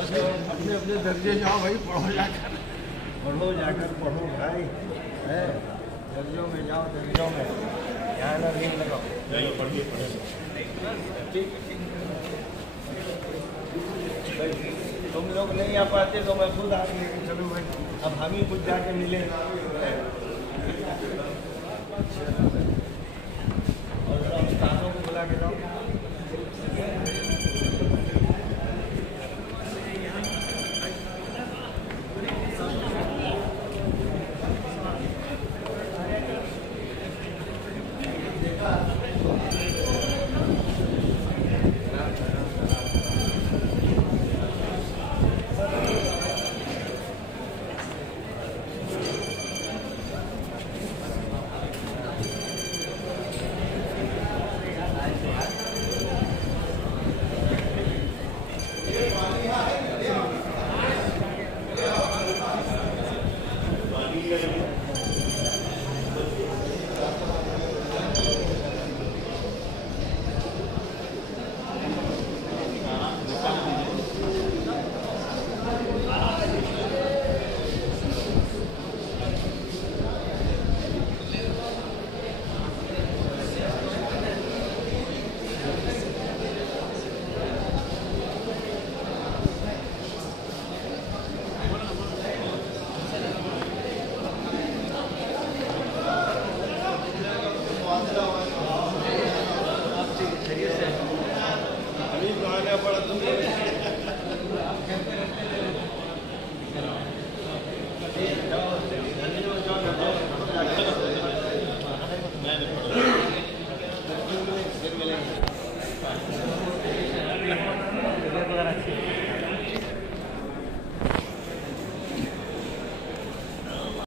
अपने अपने दर्जे जाओ भाई, पढ़ो जाकर, पढ़ो भाई, है दर्जों में जाओ, दर्जों में यहाँ ना रील लगाओ। भाई तुम लोग नहीं आ पाते तो मैं खुद आ लेके चलो भाई, अब हम ही कुछ जाके मिले। और उस्तादों को बुला के लाओ।